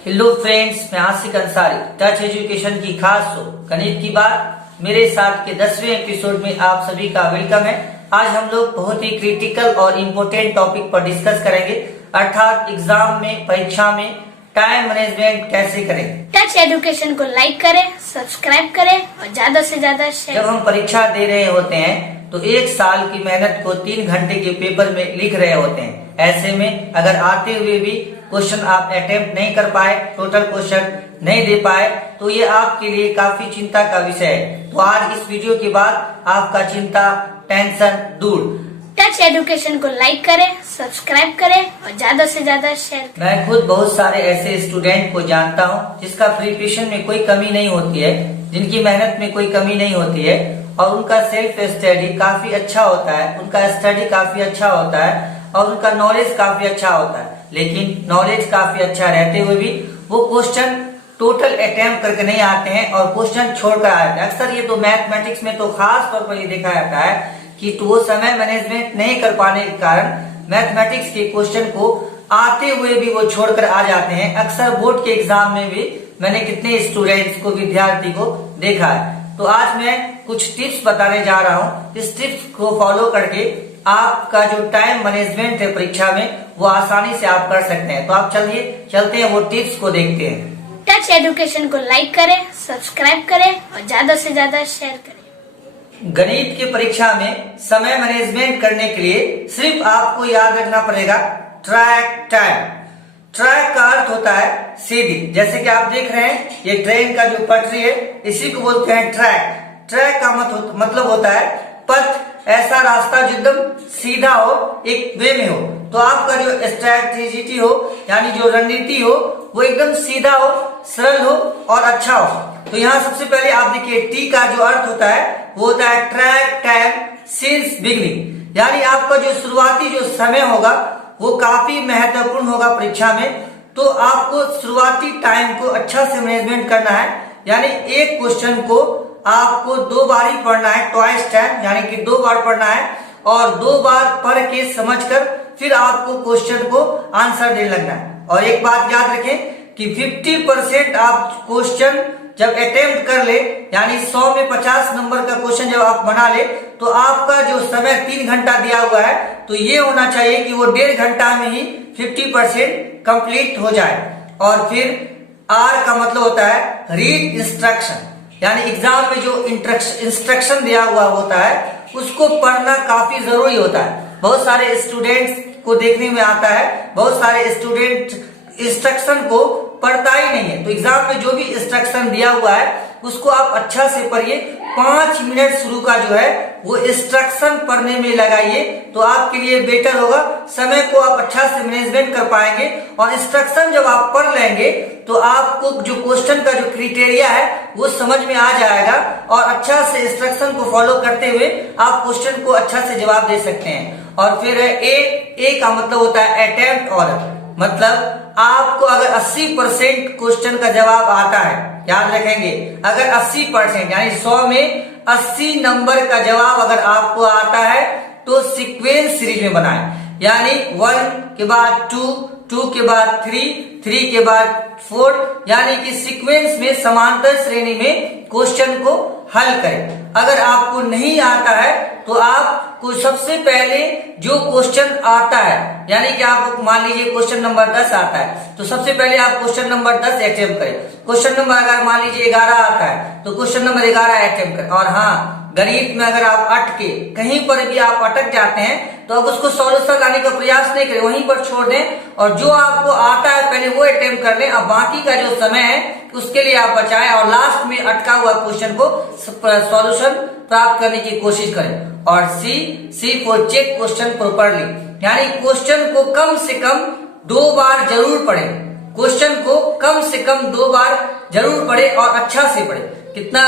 Hello friends, मैं आसिक Ansari touch education की खास शो गणित की बात मेरे साथ के 10वें एपिसोड में आप सभी का वेलकम है। आज हम लोग बहुत ही क्रिटिकल और इम्पोर्टेंट टॉपिक पर डिस्कस करेंगे, अर्थात एग्जाम में, परीक्षा में टाइम मैनेजमेंट कैसे करें। टच एजुकेशन को लाइक करें, सब्सक्राइब करें और ज्यादा से ज्यादा शेयर। जब हम परीक्षा दे रहे होते हैं तो एक साल की मेहनत को 3 घंटे के पेपर में लिख रहे होते हैं। ऐसे में अगर आते हुए भी क्वेश्चन आप अटेम्प्ट नहीं कर पाए, टोटल क्वेश्चन नहीं दे पाए, तो ये आपके लिए काफी चिंता का विषय है। तो आज इस वीडियो के बाद आपका चिंता, टेंशन दूर। टच एजुकेशन को लाइक करें, सब्सक्राइब करें और ज्यादा से ज्यादा शेयर करें। मैं खुद बहुत सारे ऐसे स्टूडेंट को जानता हूँ जिसका प्रिपरेशन में कोई कमी नहीं होती है, जिनकी मेहनत में कोई कमी नहीं होती है और उनका सेल्फ स्टडी काफी अच्छा होता है, उनका स्टडी काफी अच्छा होता है और उनका नॉलेज काफी अच्छा होता है। लेकिन नॉलेज काफी अच्छा रहते हुए भी वो क्वेश्चन टोटल अटेम्प्ट करके नहीं आते हैं और क्वेश्चन छोड़कर आते हैं। अक्सर ये तो मैथमेटिक्स में तो खास तौर पर ये देखा जाता है कि तो वो समय मैनेजमेंट नहीं कर पाने के कारण मैथमेटिक्स के क्वेश्चन को आते हुए भी वो छोड़कर आ जाते हैं। अक्सर बोर्ड के एग्जाम में भी मैंने कितने स्टूडेंट्स को, विद्यार्थी को देखा है। तो आज मैं कुछ टिप्स बताने जा रहा हूँ। इस टिप्स को फॉलो करके आपका जो टाइम मैनेजमेंट है परीक्षा में, वो आसानी से आप कर सकते हैं। तो आप चलते हैं वो टिप्स को देखते हैं। टच एजुकेशन को लाइक करें, सब्सक्राइब करें और ज्यादा से ज्यादा शेयर करें। गणित की परीक्षा में समय मैनेजमेंट करने के लिए सिर्फ आपको याद रखना पड़ेगा ट्रैक टाइम। ट्रैक का अर्थ होता है सीधी। जैसे कि आप देख रहे हैं ये ट्रेन का जो पटरी है, इसी को बोलते हैं ट्रैक। ट्रैक का मतलब होता है पथ, ऐसा रास्ता जो एकदम सीधा हो, एक वे में हो। तो आपका जो स्ट्रैटेजी हो, यानी जो रणनीति हो, वो एकदम सीधा हो, सरल हो और अच्छा हो। तो यहाँ सबसे पहले आप देखिए टी का जो अर्थ होता है वो होता है ट्रैक टाइम सिंस बिगिनिंग, यानी आपका जो शुरुआती जो समय होगा वो काफी महत्वपूर्ण होगा परीक्षा में। तो आपको शुरुआती टाइम को अच्छा से मैनेजमेंट करना है, यानी एक क्वेश्चन को आपको 2 बार ही पढ़ना है, ट्वाइस टाइम, यानी कि 2 बार पढ़ना है और 2 बार पढ़ के समझकर फिर आपको क्वेश्चन को आंसर देने लगना है। और एक बात याद रखें कि 50% आप क्वेश्चन जब अटेम्प्ट कर ले, यानी 100 में 50 नंबर का क्वेश्चन जब आप बना ले, तो आपका जो समय 3 घंटा दिया हुआ है, तो ये होना चाहिए कि वो 1.5 घंटा में ही 50% कंप्लीट हो जाए। और फिर आर का मतलब होता है रीड इंस्ट्रक्शन, यानी एग्जाम में जो इंस्ट्रक्शन दिया हुआ होता है उसको पढ़ना काफी जरूरी होता है। बहुत सारे स्टूडेंट्स को देखने में आता है, बहुत सारे स्टूडेंट इंस्ट्रक्शन को पढ़ता ही नहीं है। तो एग्जाम में जो भी इंस्ट्रक्शन दिया हुआ है उसको आप अच्छा से पढ़िए। 5 मिनट शुरू का जो है वो इंस्ट्रक्शन पढ़ने में लगाइए, तो आपके लिए बेटर होगा। समय को आप अच्छा से मैनेजमेंट कर पाएंगे और इंस्ट्रक्शन जब आप पढ़ लेंगे तो आपको जो क्वेश्चन का जो क्राइटेरिया है वो समझ में आ जाएगा और अच्छा से इंस्ट्रक्शन को फॉलो करते हुए आप क्वेश्चन को अच्छा से जवाब दे सकते हैं। और फिर ए का मतलब होता है अटेम्प्ट ऑर्डर, मतलब आपको अगर 80% क्वेश्चन का जवाब आता है, याद रखेंगे, अगर 80% यानी 100 में 80 नंबर का जवाब अगर आपको आता है तो सीक्वेंस सीरीज में बनाएं, यानी 1 के बाद 2 के बाद 3 के बाद 4, यानी कि सीक्वेंस में समांतर श्रेणी में क्वेश्चन को हल करें। अगर आपको नहीं आता है तो आपको सबसे पहले जो क्वेश्चन आता है, यानी कि आप मान लीजिए क्वेश्चन नंबर 10 आता है, तो सबसे पहले आप क्वेश्चन नंबर 10 अटेम्प्ट करें। क्वेश्चन नंबर अगर मान लीजिए 11 आता है तो क्वेश्चन नंबर 11 अटेम्प्ट करें। और हाँ, गणित में अगर आप अटके, कहीं पर भी आप अटक जाते हैं तो अब उसको सॉल्यूशन लाने का प्रयास नहीं करें, वहीं पर छोड़ दें और जो आपको आता है पहले वो अटेम्प्ट कर लें। अब बाकी का जो समय है उसके लिए आप बचाएं और लास्ट में अटका हुआ क्वेश्चन को सॉल्यूशन प्राप्त करने की कोशिश करें। और सी फॉर चेक क्वेश्चन प्रॉपर्ली, यानी क्वेश्चन को कम से कम 2 बार जरूर पढ़ें। क्वेश्चन को कम से कम 2 बार जरूर पढ़े और अच्छा से पढ़े। कितना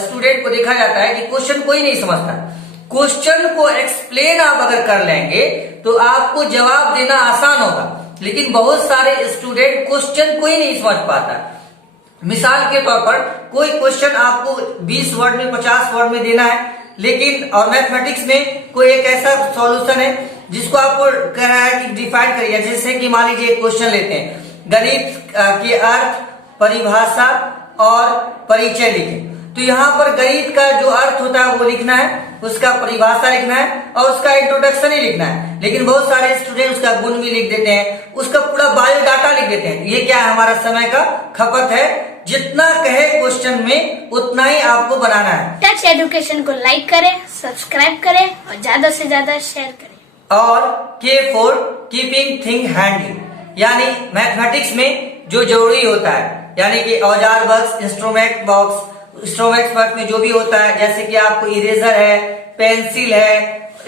स्टूडेंट को देखा जाता है कि क्वेश्चन कोई नहीं समझता। क्वेश्चन को एक्सप्लेन आप अगर कर लेंगे तो आपको जवाब देना आसान होगा, लेकिन बहुत सारे स्टूडेंट क्वेश्चन को ही नहीं समझ पाता। मिसाल के तौर पर कोई क्वेश्चन आपको 20 वर्ड में, 50 वर्ड में देना है, लेकिन और मैथमेटिक्स में कोई एक ऐसा सॉल्यूशन है जिसको आपको कह रहा है कि डिफाइन करिए। जैसे कि मान लीजिए एक क्वेश्चन लेते हैं गणित के अर्थ, परिभाषा और परिचय लिखें। तो यहाँ पर गणित का जो अर्थ होता है वो लिखना है, उसका परिभाषा लिखना है और उसका इंट्रोडक्शन ही लिखना है। लेकिन बहुत सारे स्टूडेंट उसका गुण भी लिख देते हैं, उसका पूरा बायोडाटा लिख देते हैं। ये क्या है, हमारा समय का खपत है। जितना कहे क्वेश्चन में उतना ही आपको बनाना है। टच एजुकेशन को लाइक करें, सब्सक्राइब करें और ज्यादा से ज्यादा शेयर करें। और के फॉर कीपिंग थिंग हैंडी, यानी मैथमेटिक्स में जो जरूरी होता है, यानी कि औजार box, instrument box, instrument box में जो भी होता है, जैसे कि आपको इरेजर है, पेंसिल है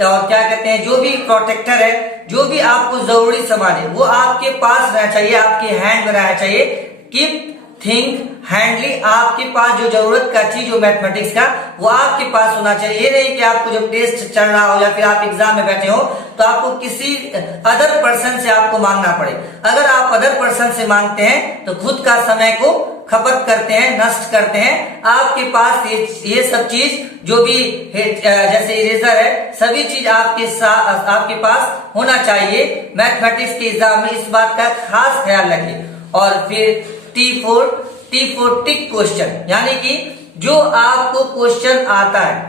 और क्या कहते हैं, जो भी प्रोटेक्टर है, जो भी आपको जरूरी सामान है वो आपके पास रहना चाहिए, आपके हैंड में रहना चाहिए। कीप थिंग हैंडली, आपके पास जो जरूरत का चीज हो मैथमेटिक्स का वो आपके पास होना चाहिए। ये नहीं कि आपको जब टेस्ट चल रहा हो या फिर आप एग्जाम में बैठे हो तो आपको किसी अदर पर्सन से आपको मांगना पड़े। अगर आप अदर पर्सन से मांगते हैं तो खुद का समय को खपत करते हैं, नष्ट करते हैं। आपके पास ये सब चीज जो भी जैसे इरेजर है, सभी चीज आपके पास होना चाहिए। मैथमेटिक्स के एग्जाम में इस बात का खास ख्याल रखिए। और फिर टी फोर टिक क्वेश्चन, यानी कि जो आपको क्वेश्चन आता है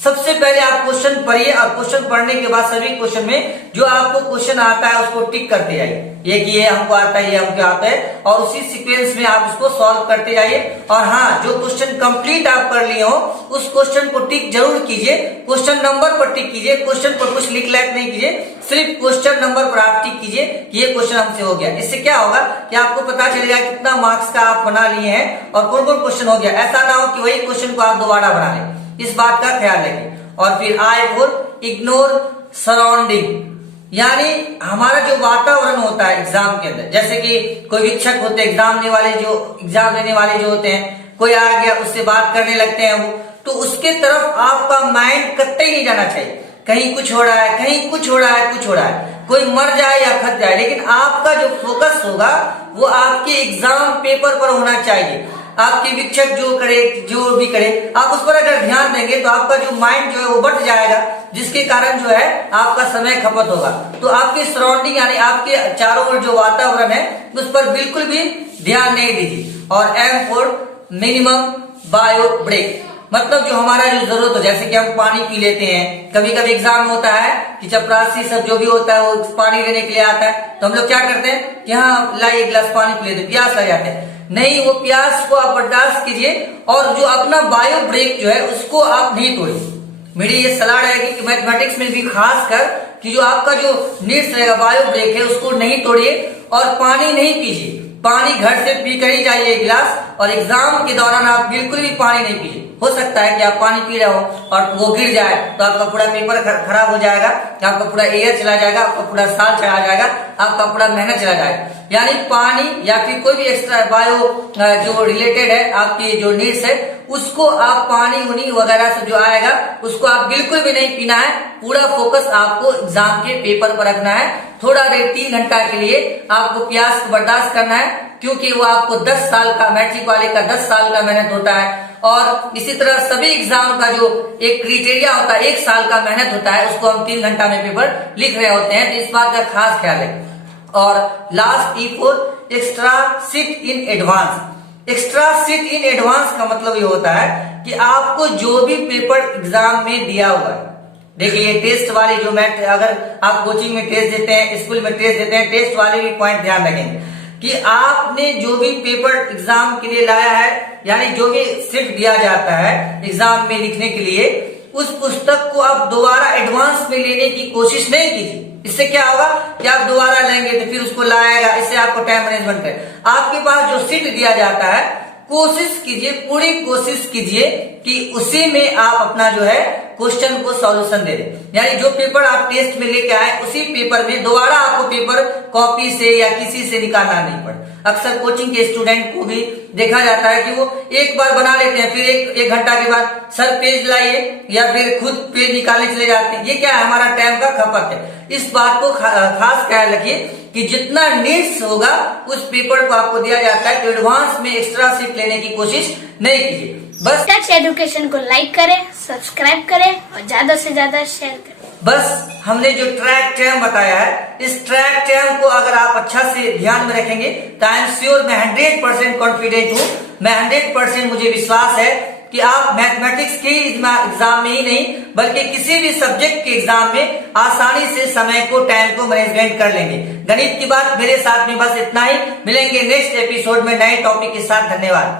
सबसे पहले आप क्वेश्चन पढ़िए और क्वेश्चन पढ़ने के बाद सभी क्वेश्चन में जो आपको क्वेश्चन आता है उसको टिक करते जाइए। ये कि ये हमको आता है, ये हमको आता है, और उसी सीक्वेंस में आप उसको सॉल्व करते जाइए। और हाँ, जो क्वेश्चन कंप्लीट आप कर लिए हो उस क्वेश्चन को टिक जरूर कीजिए। क्वेश्चन नंबर पर टिक कीजिए, क्वेश्चन पर कुछ लिख लाइक नहीं कीजिए, सिर्फ क्वेश्चन नंबर पर आप टिक कीजिए कि ये क्वेश्चन हमसे हो गया। इससे क्या होगा कि आपको पता चलेगा कितना मार्क्स का आप बना लिए हैं और कौन कौन क्वेश्चन हो गया। ऐसा ना हो कि वही क्वेश्चन को आप दोबारा बना लें, इस बात का ख्याल रखें। और फिर आई फॉर इग्नोर सराउंडिंग, यानी हमारा जो वातावरण होता है एग्जाम के अंदर, जैसे कि कोई शिक्षक होते हैं, एग्जाम देने वाले जो होते हैं, कोई आ गया उससे बात करने लगते हैं वो, तो उसके तरफ आपका माइंड कतई नहीं जाना चाहिए। कहीं कुछ हो रहा है, कहीं कुछ हो रहा है, कुछ हो रहा है, कोई मर जाए या खत जाए, लेकिन आपका जो फोकस होगा वो आपके एग्जाम पेपर पर होना चाहिए। आपके शिक्षक जो भी करे, आप उस पर अगर ध्यान देंगे तो आपका जो माइंड जो है वो बढ़ जाएगा, जिसके कारण जो है आपका समय खपत होगा। तो आपके सराउंडिंग यानी आपके चारों ओर जो वातावरण है उस पर बिल्कुल भी ध्यान नहीं दीजिए। और aim for minimum bio break, मतलब जो हमारा जो जरूरत हो, जैसे कि हम पानी पी लेते हैं, कभी कभी एग्जाम में होता है कि चपरासी सब जो भी होता है वो पानी लेने के लिए आता है, तो हम लोग क्या करते हैं कि हाँ लाइए एक गिलास पानी पी लेते, प्यास लग जाते हैं। नहीं, वो प्यास को आप बर्दाश्त कीजिए और जो अपना बायो ब्रेक जो है उसको आप नहीं तोड़िए। मेरी ये सलाह रहेगी कि मैथमेटिक्स में भी खास कर कि जो आपका जो नीड्स रहेगा, बायो ब्रेक है, उसको नहीं तोड़िए और पानी नहीं पीजिए। पानी घर से पी कर ही जाइए एक गिलास, और एग्जाम के दौरान आप बिल्कुल भी पानी नहीं पीजिए। हो सकता है कि आप पानी पी रहे हो और वो गिर जाए तो आपका पूरा पेपर खराब हो जाएगा, आपका पूरा ईयर चला जाएगा, आपका पूरा साल चला जाएगा, आपका पूरा मेहनत चला जाएगा। यानी पानी या फिर कोई भी एक्स्ट्रा बायो जो रिलेटेड है आपकी जो नीड्स है, उसको आप पानी उनी वगैरह से जो आएगा उसको आप बिल्कुल भी नहीं पीना है। पूरा फोकस आपको एग्जाम के पेपर पर रखना है। थोड़ा देर 3 घंटा के लिए आपको प्यास को बर्दाश्त करना है, क्योंकि वो आपको 10 साल का, मैट्रिक वाले का 10 साल का मेहनत होता है। और इसी तरह सभी एग्जाम का जो एक क्राइटेरिया होता है, 1 साल का मेहनत होता है, उसको हम 3 घंटा में पेपर लिख रहे होते हैं। तो इस बात का खास ख्याल है। और last E for extra sit in advance. Extra sit in advance का मतलब ये होता है कि आपको जो भी पेपर एग्जाम में दिया हुआ है, देखिए टेस्ट वाले जो मैथ, अगर आप कोचिंग में टेस्ट देते हैं, स्कूल में टेस्ट देते हैं, टेस्ट वाले भी पॉइंट ध्यान रखेंगे कि आपने जो भी पेपर एग्जाम के लिए लाया है, यानी जो भी सिर्फ दिया जाता है एग्जाम में लिखने के लिए, उस पुस्तक को आप दोबारा एडवांस में लेने की कोशिश नहीं कीजिए। इससे क्या होगा कि आप दोबारा लेंगे तो फिर उसको लाएगा, इससे आपको टाइम मैनेजमेंट है। आपके पास जो सीट दिया जाता है, कोशिश कीजिए, पूरी कोशिश कीजिए कि उसी में आप अपना जो है क्वेश्चन को सॉल्यूशन दे दें। यानी जो पेपर आप टेस्ट में लेके आए उसी पेपर में दोबारा आपको पेपर कॉपी से या किसी से निकालना नहीं पड़े। अक्सर कोचिंग के स्टूडेंट को भी देखा जाता है कि वो एक बार बना लेते हैं, फिर एक घंटा के बाद सर पेज लाइए या फिर खुद पेज निकालने चले जाते हैं। ये क्या है, हमारा टाइम का खपत है। इस बात को खास ख्याल रखिए कि जितना नीड्स होगा उस पेपर को आपको दिया जाता है, तो एडवांस में एक्स्ट्रा सीट लेने की कोशिश नहीं कीजिए। बस टच एजुकेशन को लाइक करें, सब्सक्राइब करें और ज्यादा से ज्यादा शेयर करें। बस हमने जो ट्रैक टाइम बताया है, इस ट्रैक टाइम को अगर आप अच्छा से ध्यान में रखेंगे तो आई एम श्योर, मैं 100% कॉन्फिडेंट हूँ, मैं 100% मुझे विश्वास है कि आप मैथमेटिक्स के एग्जाम में ही नहीं बल्कि किसी भी सब्जेक्ट के एग्जाम में आसानी से समय को, टाइम को मैनेजमेंट कर लेंगे। गणित की बात मेरे साथ में बस इतना ही। मिलेंगे नेक्स्ट एपिसोड में नए टॉपिक के साथ। धन्यवाद।